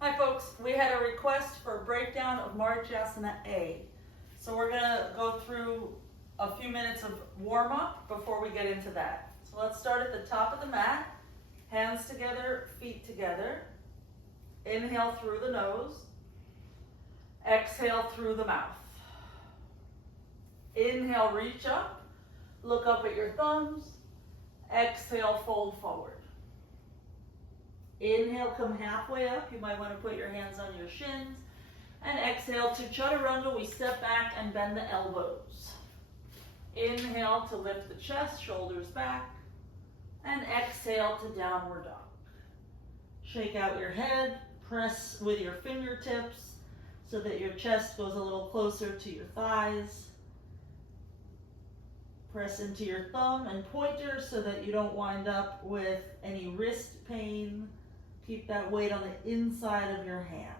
Hi folks, we had a request for a breakdown of Marichyasana A. So we're going to go through a few minutes of warm-up before we get into that. So let's start at the top of the mat, hands together, feet together. Inhale through the nose, exhale through the mouth. Inhale, reach up, look up at your thumbs, exhale, fold forward. Inhale, come halfway up. You might want to put your hands on your shins. And exhale to chaturanga. We step back and bend the elbows. Inhale to lift the chest, shoulders back. And exhale to downward dog. Shake out your head. Press with your fingertips so that your chest goes a little closer to your thighs. Press into your thumb and pointer so that you don't wind up with any wrist pain. Keep that weight on the inside of your hand.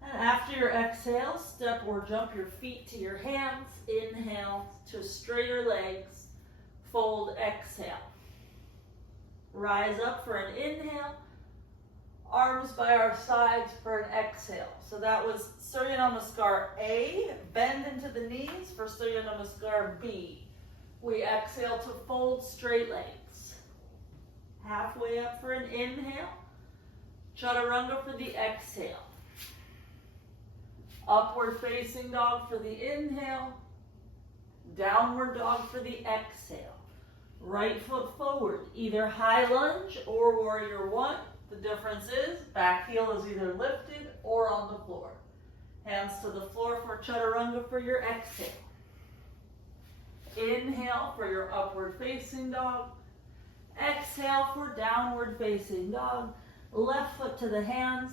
And after your exhale, step or jump your feet to your hands. Inhale to straighter legs. Fold, exhale. Rise up for an inhale. Arms by our sides for an exhale. So that was Surya Namaskar A. Bend into the knees for Surya Namaskar B. We exhale to fold straight legs. Halfway up for an inhale. Chaturanga for the exhale. Upward facing dog for the inhale. Downward dog for the exhale. Right foot forward, either high lunge or warrior one. The difference is back heel is either lifted or on the floor. Hands to the floor for chaturanga for your exhale. Inhale for your upward facing dog. Exhale for downward facing dog. Left foot to the hands.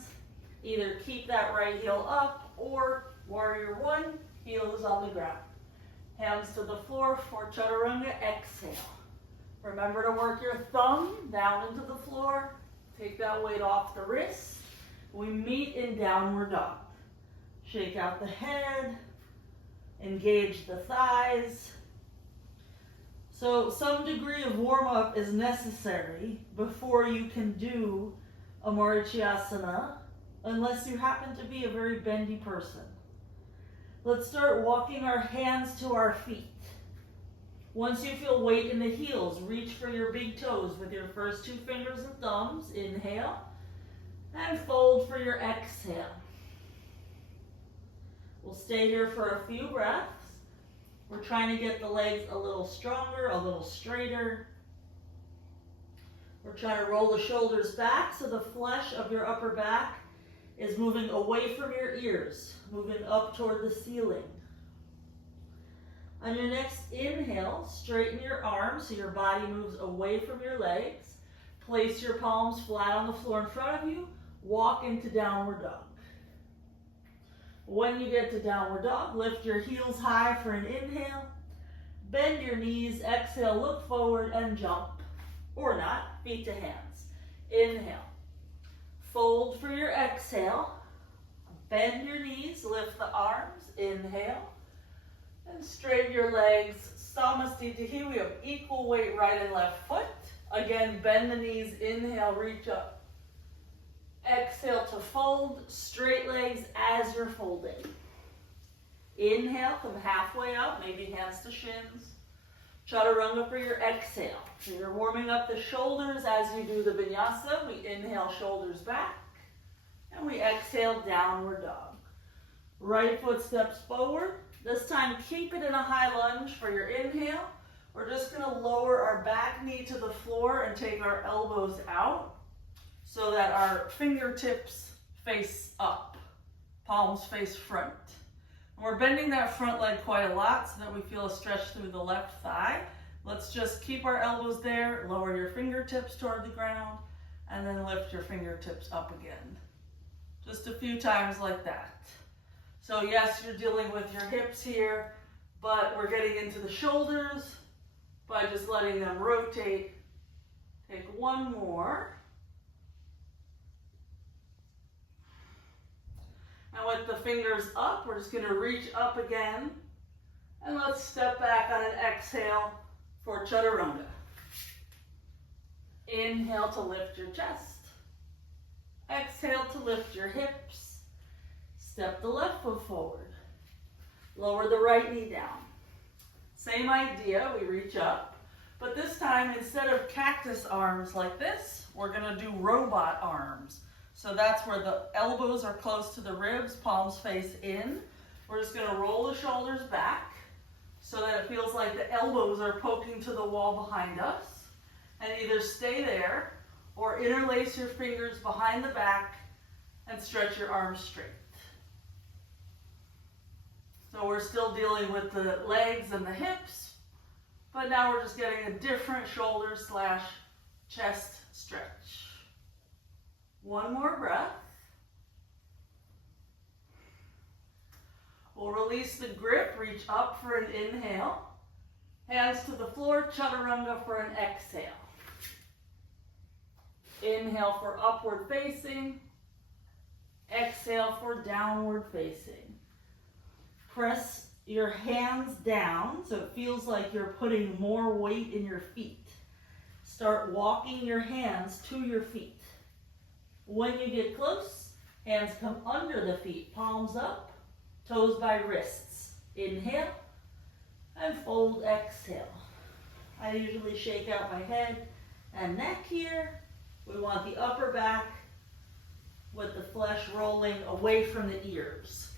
Either keep that right heel up or warrior one, heel is on the ground. Hands to the floor for chaturanga, exhale. Remember to work your thumb down into the floor. Take that weight off the wrist. We meet in downward dog. Shake out the head. Engage the thighs. So some degree of warm-up is necessary before you can do a Marichyasana, unless you happen to be a very bendy person. Let's start walking our hands to our feet. Once you feel weight in the heels, reach for your big toes with your first two fingers and thumbs. Inhale. And fold for your exhale. We'll stay here for a few breaths. We're trying to get the legs a little stronger, a little straighter. We're trying to roll the shoulders back so the flesh of your upper back is moving away from your ears, moving up toward the ceiling. On your next inhale, straighten your arms so your body moves away from your legs. Place your palms flat on the floor in front of you. Walk into downward dog. When you get to downward dog, lift your heels high for an inhale. Bend your knees, exhale, look forward and jump. Or not, feet to hands. Inhale. Fold for your exhale. Bend your knees, lift the arms. Inhale. And straighten your legs. Samasthitihi. We have equal weight right and left foot. Again, bend the knees. Inhale, reach up. Exhale to fold, straight legs as you're folding. Inhale, come halfway up, maybe hands to shins. Chaturanga for your exhale. So you're warming up the shoulders as you do the vinyasa. We inhale, shoulders back. And we exhale, downward dog. Right foot steps forward. This time, keep it in a high lunge for your inhale. We're just going to lower our back knee to the floor and take our elbows out so that our fingertips face up, palms face front. And we're bending that front leg quite a lot so that we feel a stretch through the left thigh. Let's just keep our elbows there, lower your fingertips toward the ground, and then lift your fingertips up again. Just a few times like that. So yes, you're dealing with your hips here, but we're getting into the shoulders by just letting them rotate. Take one more. And with the fingers up, we're just going to reach up again. And let's step back on an exhale for chaturanga. Inhale to lift your chest. Exhale to lift your hips. Step the left foot forward. Lower the right knee down. Same idea, we reach up. But this time, instead of cactus arms like this, we're gonna do robot arms. So that's where the elbows are close to the ribs, palms face in. We're just gonna roll the shoulders back so that it feels like the elbows are poking to the wall behind us. And either stay there or interlace your fingers behind the back and stretch your arms straight. So we're still dealing with the legs and the hips, but now we're just getting a different shoulder / chest stretch. One more breath. We'll release the grip, reach up for an inhale. Hands to the floor, chaturanga for an exhale. Inhale for upward facing. Exhale for downward facing. Press your hands down so it feels like you're putting more weight in your feet. Start walking your hands to your feet. When you get close, hands come under the feet, palms up, toes by wrists. Inhale and fold, exhale. I usually shake out my head and neck here. We want the upper back with the flesh rolling away from the ears.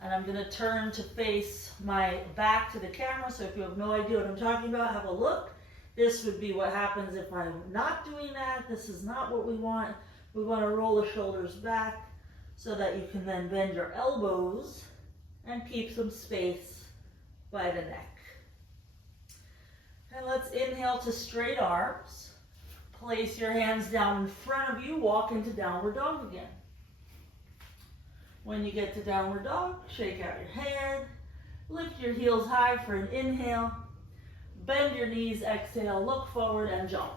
And I'm going to turn to face my back to the camera, so if you have no idea what I'm talking about, have a look. This would be what happens if I'm not doing that. This is not what we want. We want to roll the shoulders back so that you can then bend your elbows and keep some space by the neck. And let's inhale to straight arms. Place your hands down in front of you. Walk into downward dog again. When you get to downward dog, shake out your head. Lift your heels high for an inhale. Bend your knees, exhale, look forward and jump.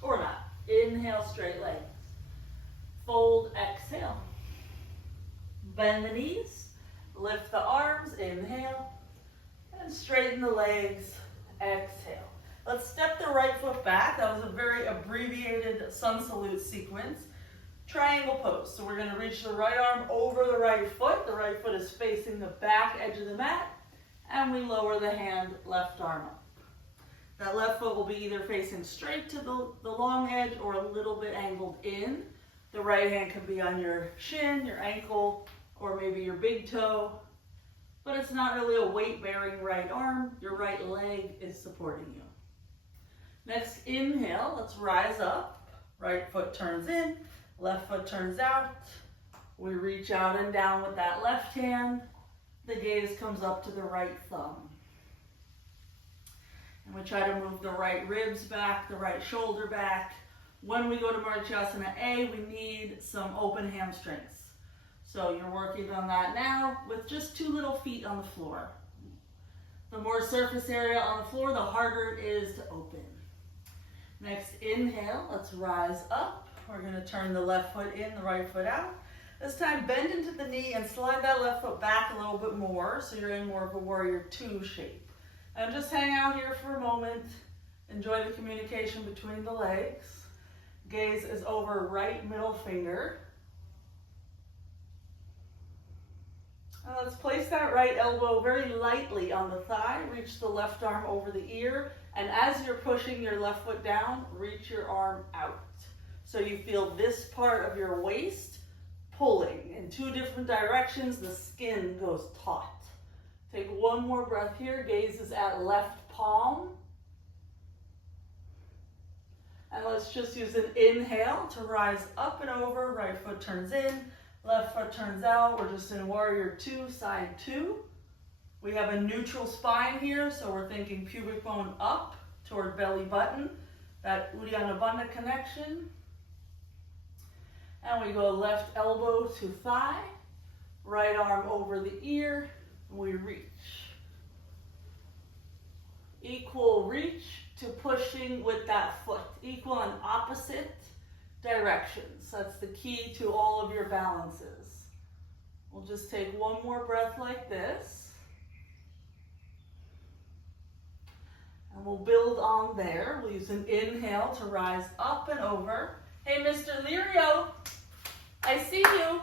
Or not. Inhale, straight legs. Fold, exhale. Bend the knees. Lift the arms, inhale. And straighten the legs, exhale. Let's step the right foot back. That was a very abbreviated sun salute sequence. Triangle pose. So we're going to reach the right arm over the right foot. The right foot is facing the back edge of the mat. And we lower the hand, left arm up. That left foot will be either facing straight to the long edge or a little bit angled in. The right hand can be on your shin, your ankle, or maybe your big toe. But it's not really a weight-bearing right arm. Your right leg is supporting you. Next inhale, let's rise up. Right foot turns in. Left foot turns out. We reach out and down with that left hand. The gaze comes up to the right thumb. And we try to move the right ribs back, the right shoulder back. When we go to Marichyasana A, we need some open hamstrings. So you're working on that now with just 2 little feet on the floor. The more surface area on the floor, the harder it is to open. Next inhale, let's rise up. We're going to turn the left foot in, the right foot out. This time bend into the knee and slide that left foot back a little bit more so you're in more of a warrior 2 shape. And just hang out here for a moment. Enjoy the communication between the legs. Gaze is over right middle finger. And let's place that right elbow very lightly on the thigh. Reach the left arm over the ear. And as you're pushing your left foot down, reach your arm out. So you feel this part of your waist pulling in 2 different directions. The skin goes taut. Take one more breath here. Gaze is at left palm. And let's just use an inhale to rise up and over. Right foot turns in, left foot turns out. We're just in warrior 2, side 2. We have a neutral spine here, so we're thinking pubic bone up toward belly button. That Uddiyana Bandha connection. And we go left elbow to thigh, right arm over the ear, and we reach. Equal reach to pushing with that foot. Equal and opposite directions. That's the key to all of your balances. We'll just take one more breath like this. And we'll build on there. We'll use an inhale to rise up and over. Hey, Mr. Lirio. I see you.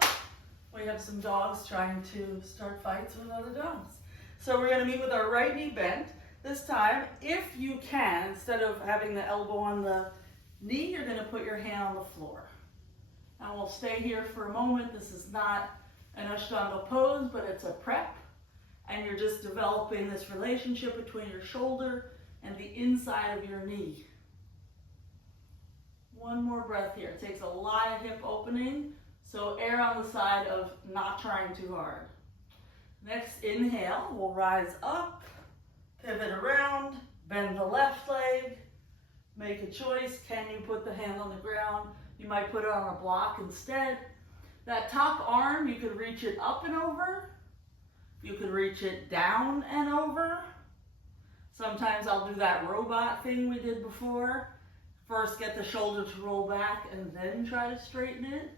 We have some dogs trying to start fights with other dogs. So we're going to meet with our right knee bent. This time, if you can, instead of having the elbow on the knee, you're going to put your hand on the floor. And we'll stay here for a moment. This is not an Ashtanga pose, but it's a prep. And you're just developing this relationship between your shoulder and the inside of your knee. One more breath here. It takes a lot of hip opening, so err on the side of not trying too hard. Next inhale, we'll rise up, pivot around, bend the left leg, make a choice. Can you put the hand on the ground? You might put it on a block instead. That top arm, you could reach it up and over. You could reach it down and over. Sometimes I'll do that robot thing we did before. First get the shoulder to roll back and then try to straighten it.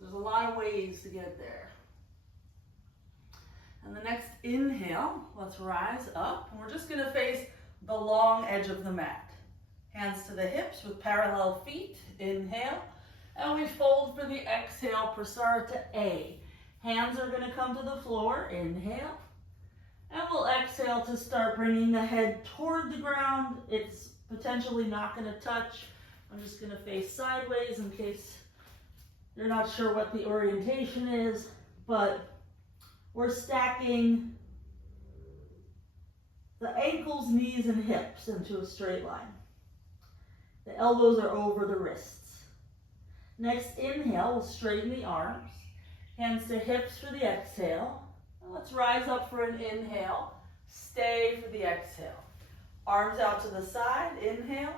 There's a lot of ways to get there. And the next inhale, let's rise up. And we're just going to face the long edge of the mat. Hands to the hips with parallel feet. Inhale. And we fold for the exhale, Prasarita A. Hands are going to come to the floor. Inhale. And we'll exhale to start bringing the head toward the ground. It's potentially not going to touch. I'm just going to face sideways in case you're not sure what the orientation is. But we're stacking the ankles, knees, and hips into a straight line. The elbows are over the wrists. Next inhale, we'll straighten the arms. Hands to hips for the exhale. And let's rise up for an inhale. Stay for the exhale. Arms out to the side. Inhale.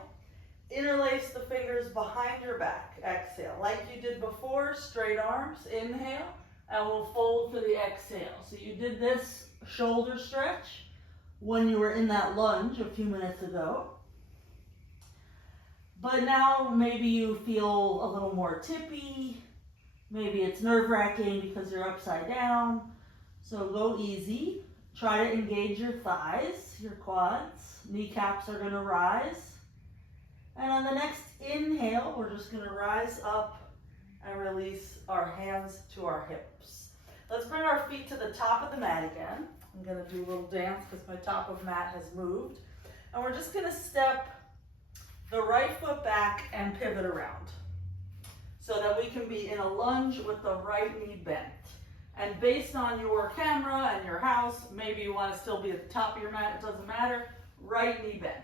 Interlace the fingers behind your back. Exhale. Like you did before, straight arms. Inhale. And we'll fold for the exhale. So you did this shoulder stretch when you were in that lunge a few minutes ago. But now maybe you feel a little more tippy. Maybe it's nerve-wracking because you're upside down. So go easy. Try to engage your thighs, your quads. Kneecaps are going to rise. And on the next inhale, we're just going to rise up and release our hands to our hips. Let's bring our feet to the top of the mat again. I'm going to do a little dance because my top of mat has moved. And we're just going to step the right foot back and pivot around so that we can be in a lunge with the right knee bent. And based on your camera and your house, maybe you want to still be at the top of your mat, it doesn't matter. Right knee bent.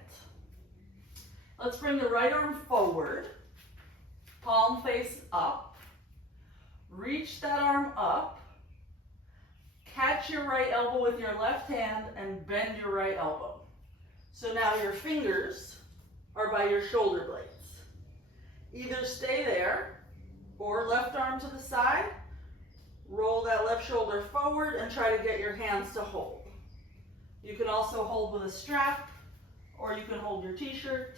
Let's bring the right arm forward, palm face up. Reach that arm up. Catch your right elbow with your left hand and bend your right elbow. So now your fingers are by your shoulder blades. Either stay there or left arm to the side. Roll that left shoulder forward and try to get your hands to hold. You can also hold with a strap or you can hold your t-shirt.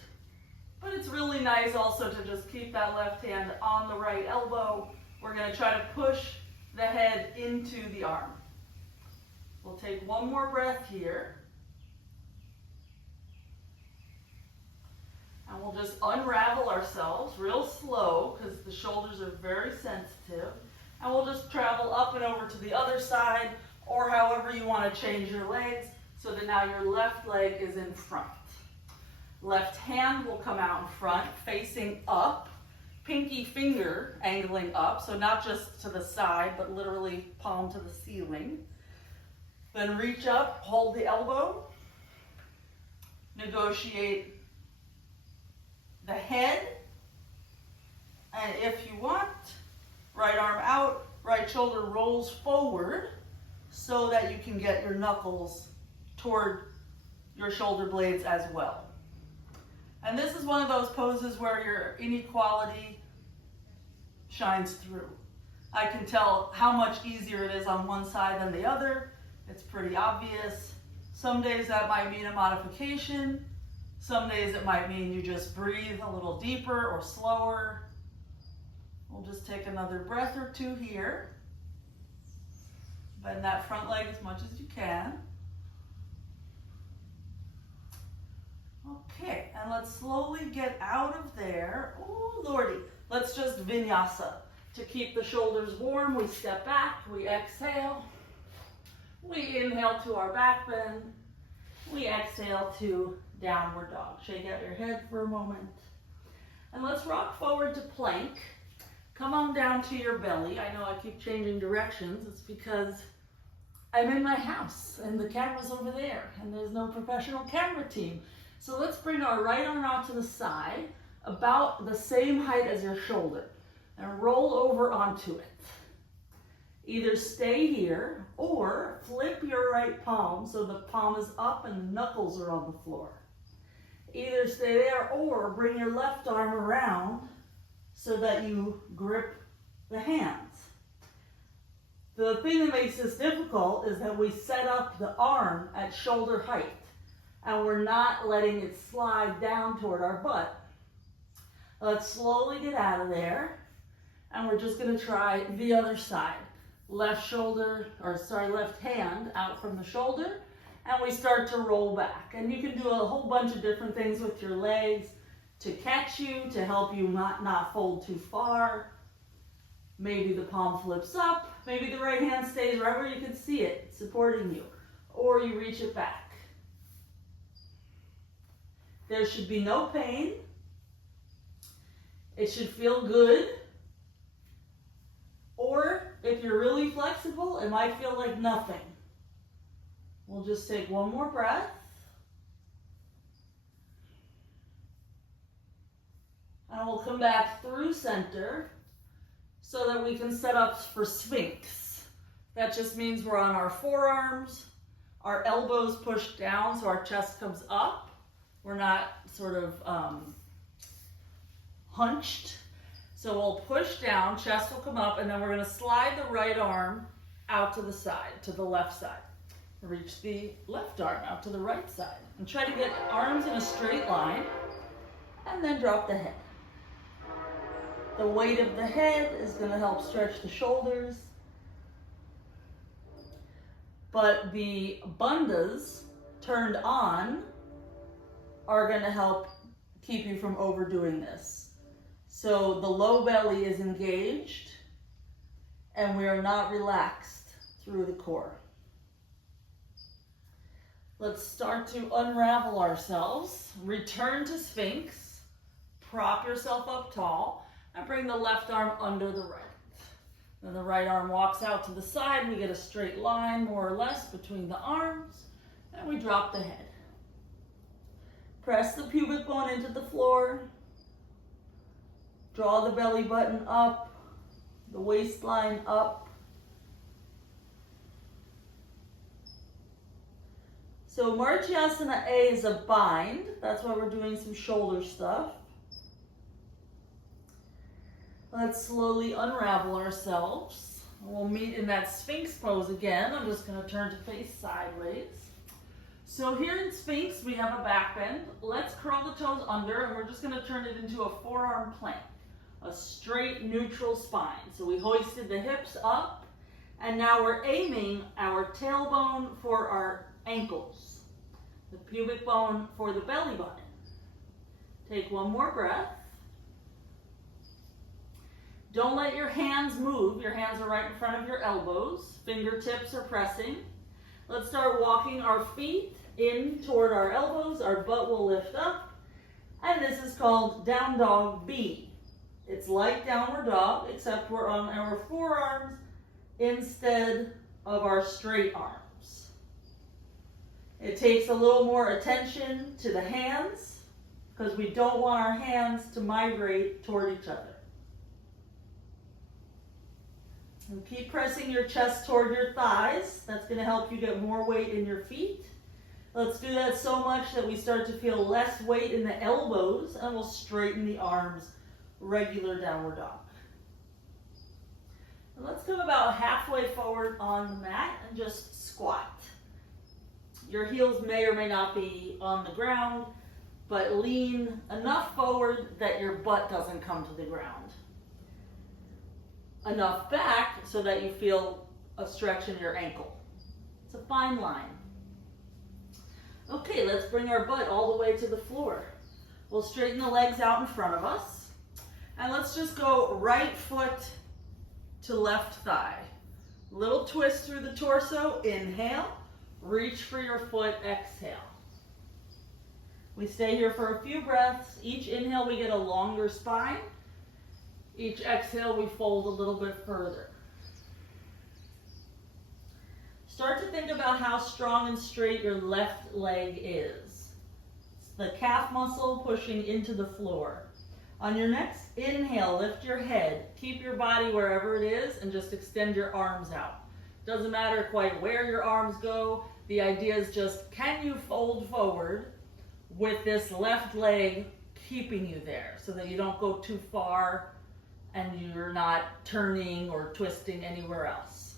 But it's really nice also to just keep that left hand on the right elbow. We're going to try to push the head into the arm. We'll take one more breath here. And we'll just unravel ourselves real slow because the shoulders are very sensitive. And we'll just travel up and over to the other side or however you want to change your legs so that now your left leg is in front. Left hand will come out in front, facing up. Pinky finger angling up, so not just to the side, but literally palm to the ceiling. Then reach up, hold the elbow. Negotiate the head. And if you want, right arm out, right shoulder rolls forward so that you can get your knuckles toward your shoulder blades as well. And this is one of those poses where your inequality shines through. I can tell how much easier it is on one side than the other. It's pretty obvious. Some days that might mean a modification. Some days it might mean you just breathe a little deeper or slower. We'll just take another breath or two here. Bend that front leg as much as you can. Okay, and let's slowly get out of there. Oh, Lordy. Let's just vinyasa. To keep the shoulders warm, we step back, we exhale. We inhale to our back bend. We exhale to downward dog. Shake out your head for a moment. And let's rock forward to plank. Come on down to your belly. I know I keep changing directions. It's because I'm in my house and the camera's over there and there's no professional camera team. So let's bring our right arm out to the side, about the same height as your shoulder, and roll over onto it. Either stay here or flip your right palm so the palm is up and the knuckles are on the floor. Either stay there or bring your left arm around so that you grip the hands. The thing that makes this difficult is that we set up the arm at shoulder height and we're not letting it slide down toward our butt. Let's slowly get out of there and we're just going to try the other side. Left hand out from the shoulder, and we start to roll back. And you can do a whole bunch of different things with your legs to catch you, to help you not fold too far. Maybe the palm flips up, maybe the right hand stays right where you can see it, supporting you, or you reach it back. There should be no pain. It should feel good. Or if you're really flexible, it might feel like nothing. We'll just take one more breath. And we'll come back through center so that we can set up for Sphinx. That just means we're on our forearms, our elbows pushed down so our chest comes up. We're not sort of hunched. So we'll push down, chest will come up, and then we're going to slide the right arm out to the side, to the left side. Reach the left arm out to the right side. And try to get arms in a straight line, and then drop the head. The weight of the head is going to help stretch the shoulders. But the bandhas turned on are going to help keep you from overdoing this. So the low belly is engaged and we are not relaxed through the core. Let's start to unravel ourselves. Return to Sphinx. Prop yourself up tall and bring the left arm under the right. Then the right arm walks out to the side. We get a straight line more or less between the arms and we drop the head. Press the pubic bone into the floor. Draw the belly button up, the waistline up. So Marichyasana A is a bind. That's why we're doing some shoulder stuff. Let's slowly unravel ourselves. We'll meet in that Sphinx pose again. I'm just going to turn to face sideways. So here in Sphinx, we have a back bend. Let's curl the toes under, and we're just going to turn it into a forearm plank. A straight neutral spine. So we hoisted the hips up, and now we're aiming our tailbone for our ankles, the pubic bone for the belly button. Take one more breath. Don't let your hands move. Your hands are right in front of your elbows. Fingertips are pressing. Let's start walking our feet in toward our elbows. Our butt will lift up, and this is called down dog B. It's like downward dog, except we're on our forearms instead of our straight arms. It takes a little more attention to the hands because we don't want our hands to migrate toward each other. And keep pressing your chest toward your thighs. That's going to help you get more weight in your feet. Let's do that so much that we start to feel less weight in the elbows, and we'll straighten the arms. Regular downward dog. And let's come about halfway forward on the mat and just squat. Your heels may or may not be on the ground, but lean enough forward that your butt doesn't come to the ground. Enough back so that you feel a stretch in your ankle. It's a fine line. Okay, let's bring our butt all the way to the floor. We'll straighten the legs out in front of us. And let's just go right foot to left thigh. Little twist through the torso, inhale. Reach for your foot, exhale. We stay here for a few breaths. Each inhale, we get a longer spine. Each exhale, we fold a little bit further. Start to think about how strong and straight your left leg is. It's the calf muscle pushing into the floor. On your next inhale, lift your head. Keep your body wherever it is and just extend your arms out. Doesn't matter quite where your arms go. The idea is just, can you fold forward with this left leg keeping you there so that you don't go too far and you're not turning or twisting anywhere else.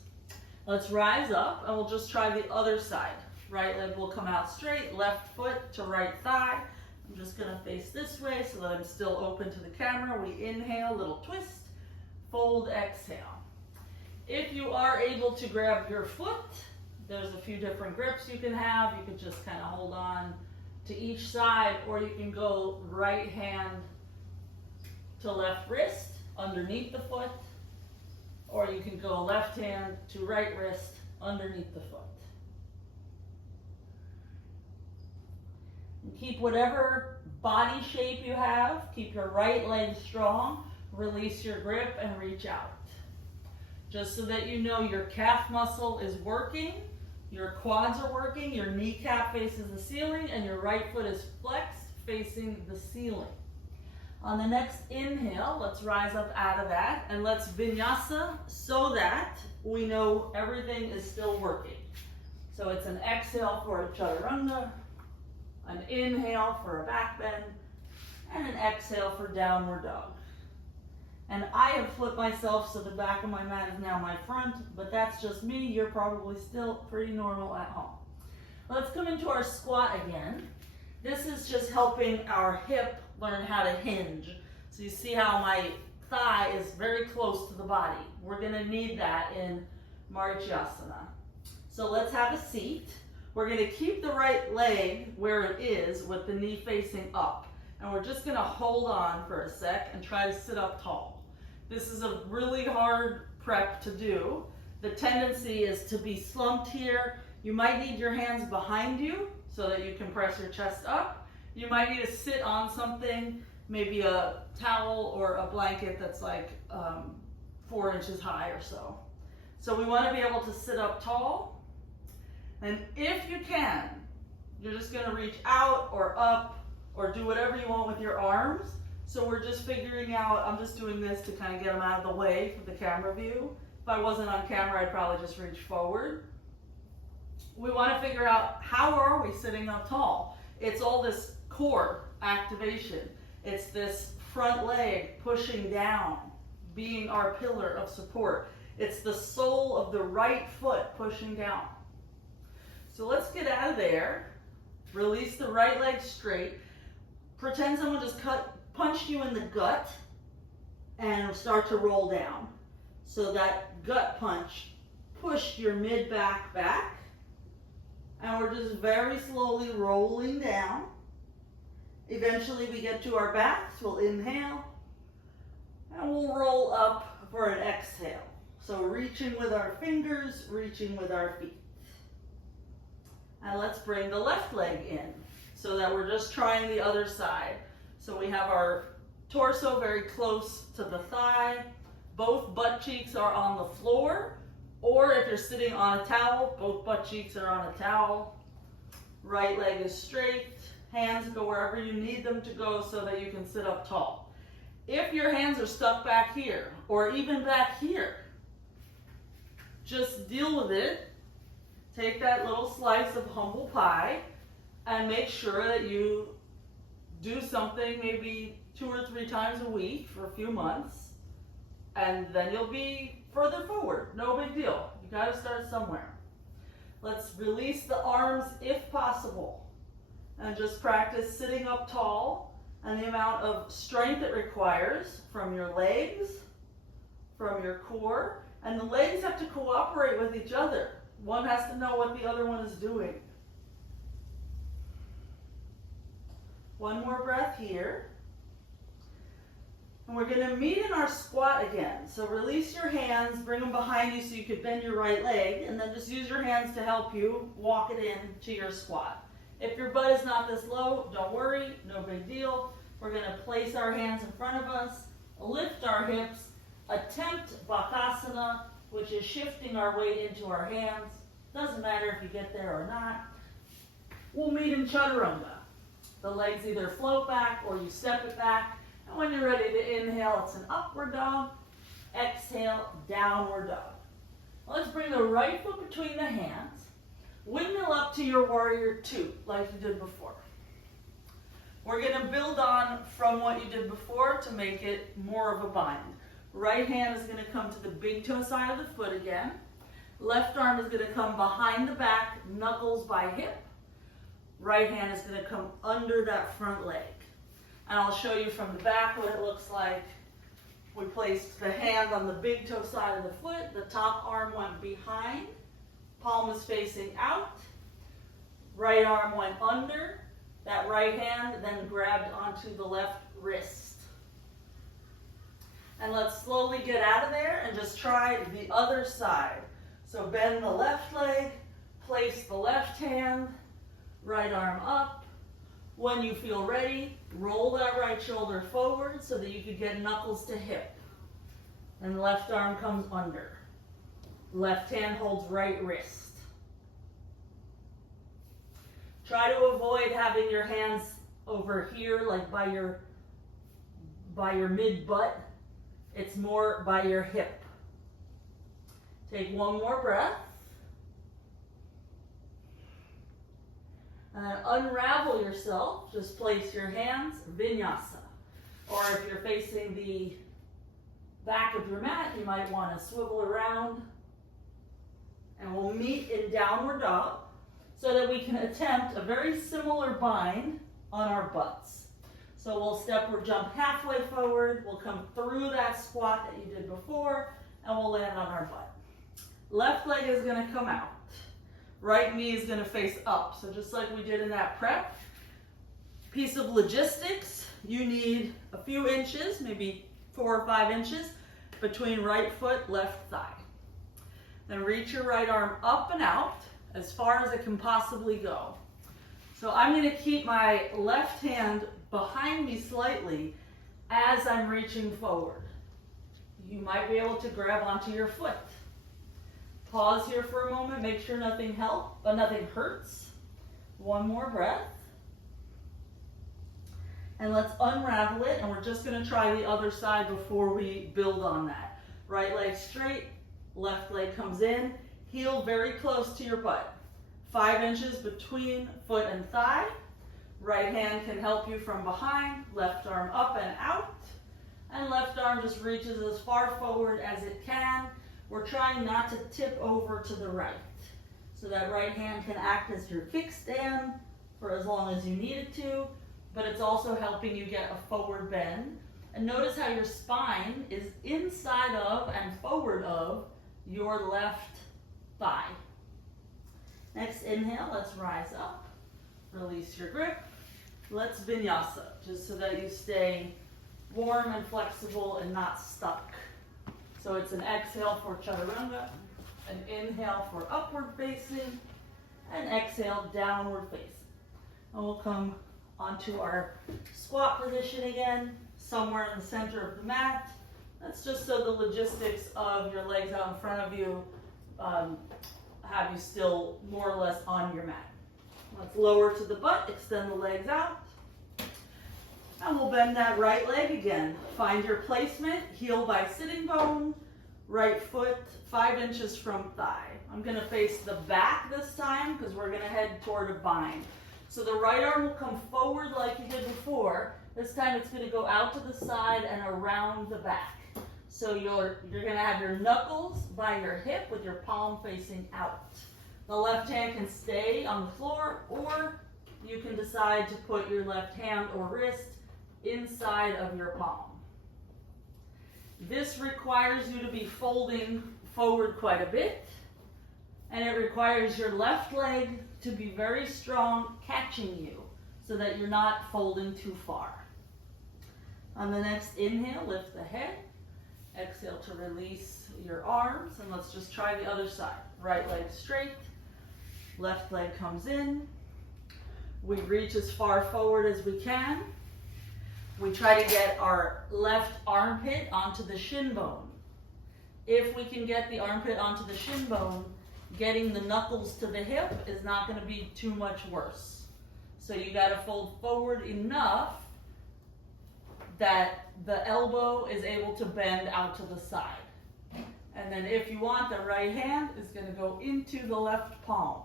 Let's rise up and we'll just try the other side. Right leg will come out straight, left foot to right thigh. I'm just gonna face this way so that I'm still open to the camera. We inhale, little twist, fold, exhale. If you are able to grab your foot, there's a few different grips you can have. You can just kind of hold on to each side, or you can go right hand to left wrist underneath the foot, or you can go left hand to right wrist underneath the foot. And keep whatever body shape you have. Keep your right leg strong. Release your grip and reach out. Just so that you know your calf muscle is working, your quads are working, your kneecap faces the ceiling, and your right foot is flexed facing the ceiling. On the next inhale, let's rise up out of that, and let's vinyasa so that we know everything is still working. So it's an exhale for a chaturanga, an inhale for a back bend, and an exhale for downward dog. And I have flipped myself so the back of my mat is now my front, but that's just me. You're probably still pretty normal at home. Let's come into our squat again. This is just helping our hip learn how to hinge. So you see how my thigh is very close to the body. We're gonna need that in Marichyasana. So let's have a seat. We're gonna keep the right leg where it is with the knee facing up. And we're just gonna hold on for a sec and try to sit up tall. This is a really hard prep to do. The tendency is to be slumped here. You might need your hands behind you so that you can press your chest up. You might need to sit on something, maybe a towel or a blanket that's like 4 inches high or so. So we want to be able to sit up tall. And if you can, you're just going to reach out or up or do whatever you want with your arms. So we're just figuring out, I'm just doing this to kind of get them out of the way for the camera view. If I wasn't on camera, I'd probably just reach forward. We want to figure out, how are we sitting up tall? It's all this core activation. It's this front leg pushing down, being our pillar of support. It's the sole of the right foot pushing down. So let's get out of there. Release the right leg straight. Pretend someone just punched you in the gut and start to roll down. So that gut punch pushed your mid-back back. And we're just very slowly rolling down. Eventually we get to our backs. We'll inhale. And we'll roll up for an exhale. So reaching with our fingers, reaching with our feet. And let's bring the left leg in so that we're just trying the other side. So we have our torso very close to the thigh. Both butt cheeks are on the floor. Or if you're sitting on a towel, both butt cheeks are on a towel. Right leg is straight. Hands go wherever you need them to go so that you can sit up tall. If your hands are stuck back here or even back here, just deal with it. Take that little slice of humble pie and make sure that you do something maybe 2 or 3 times a week for a few months, and then you'll be further forward. No big deal. You got to start somewhere. Let's release the arms if possible and just practice sitting up tall and the amount of strength it requires from your legs, from your core, and the legs have to cooperate with each other. One has to know what the other one is doing. One more breath here. And we're going to meet in our squat again. So release your hands, bring them behind you so you could bend your right leg, and then just use your hands to help you walk it in to your squat. If your butt is not this low, don't worry, no big deal. We're going to place our hands in front of us, lift our hips, attempt Bakasana, which is shifting our weight into our hands. Doesn't matter if you get there or not. We'll meet in Chaturanga. The legs either float back or you step it back. And when you're ready to inhale, it's an upward dog. Exhale, downward dog. Let's bring the right foot between the hands. Windmill up to your warrior two, like you did before. We're going to build on from what you did before to make it more of a bind. Right hand is going to come to the big toe side of the foot again. Left arm is going to come behind the back, knuckles by hip. Right hand is going to come under that front leg. And I'll show you from the back what it looks like. We placed the hand on the big toe side of the foot. The top arm went behind. Palm is facing out. Right arm went under. That right hand then grabbed onto the left wrist. And let's slowly get out of there and just try the other side. So bend the left leg, place the left hand, right arm up. When you feel ready, roll that right shoulder forward so that you can get knuckles to hip. And left arm comes under. Left hand holds right wrist. Try to avoid having your hands over here, like by your mid-butt. It's more by your hip. Take one more breath. And then unravel yourself. Just place your hands, vinyasa. Or if you're facing the back of your mat, you might want to swivel around. And we'll meet in downward dog so that we can attempt a very similar bind on our butts. So we'll step or jump halfway forward. We'll come through that squat that you did before, and we'll land on our butt. Left leg is going to come out. Right knee is going to face up. So just like we did in that prep, piece of logistics, you need a few inches, maybe 4 or 5 inches, between right foot, left thigh. Then reach your right arm up and out as far as it can possibly go. So I'm going to keep my left hand behind me slightly as I'm reaching forward. You might be able to grab onto your foot. Pause here for a moment, make sure nothing hurts. One more breath. And let's unravel it, and we're just going to try the other side before we build on that. Right leg straight, left leg comes in, heel very close to your butt. 5 inches between foot and thigh. Right hand can help you from behind, left arm up and out. And left arm just reaches as far forward as it can. We're trying not to tip over to the right. So that right hand can act as your kickstand for as long as you need it to, but it's also helping you get a forward bend. And notice how your spine is inside of and forward of your left thigh. Next inhale, let's rise up. Release your grip. Let's vinyasa, just so that you stay warm and flexible and not stuck. So it's an exhale for chaturanga, an inhale for upward facing, and exhale downward facing. And we'll come onto our squat position again, somewhere in the center of the mat. That's just so the logistics of your legs out in front of you have you still more or less on your mat. Let's lower to the butt, extend the legs out. And we'll bend that right leg again. Find your placement, heel by sitting bone, right foot 5 inches from thigh. I'm going to face the back this time because we're going to head toward a bind. So the right arm will come forward like you did before. This time it's going to go out to the side and around the back. So you're going to have your knuckles by your hip with your palm facing out. The left hand can stay on the floor, or you can decide to put your left hand or wrist inside of your palm. This requires you to be folding forward quite a bit, and it requires your left leg to be very strong, catching you so that you're not folding too far. On the next inhale, lift the head. Exhale to release your arms, and let's just try the other side. Right leg straight, left leg comes in. We reach as far forward as we can. We try to get our left armpit onto the shin bone. If we can get the armpit onto the shin bone, getting the knuckles to the hip is not going to be too much worse. So you got to fold forward enough that the elbow is able to bend out to the side. And then if you want, the right hand is going to go into the left palm.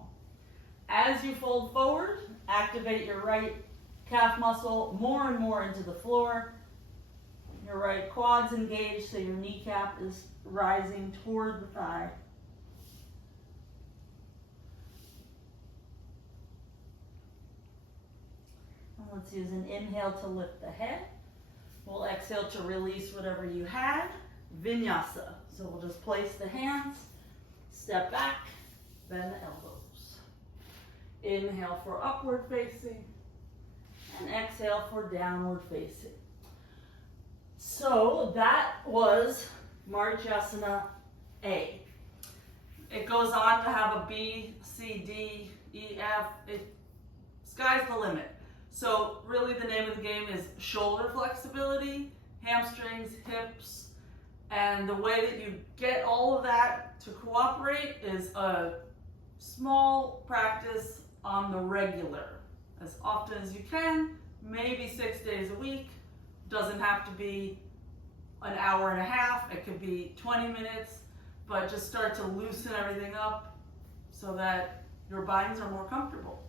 As you fold forward, activate your right calf muscle more and more into the floor. Your right quad's engaged, so your kneecap is rising toward the thigh. And let's use an inhale to lift the head. We'll exhale to release whatever you had. Vinyasa. So we'll just place the hands, step back, bend the elbows. Inhale for upward facing, and exhale for downward facing. So that was Marichyasana A. It goes on to have a B, C, D, E, F. Sky's the limit. So really the name of the game is shoulder flexibility, hamstrings, hips, and the way that you get all of that to cooperate is a small practice on the regular, as often as you can, maybe 6 days a week. Doesn't have to be an hour and a half, it could be 20 minutes, but just start to loosen everything up so that your bodies are more comfortable.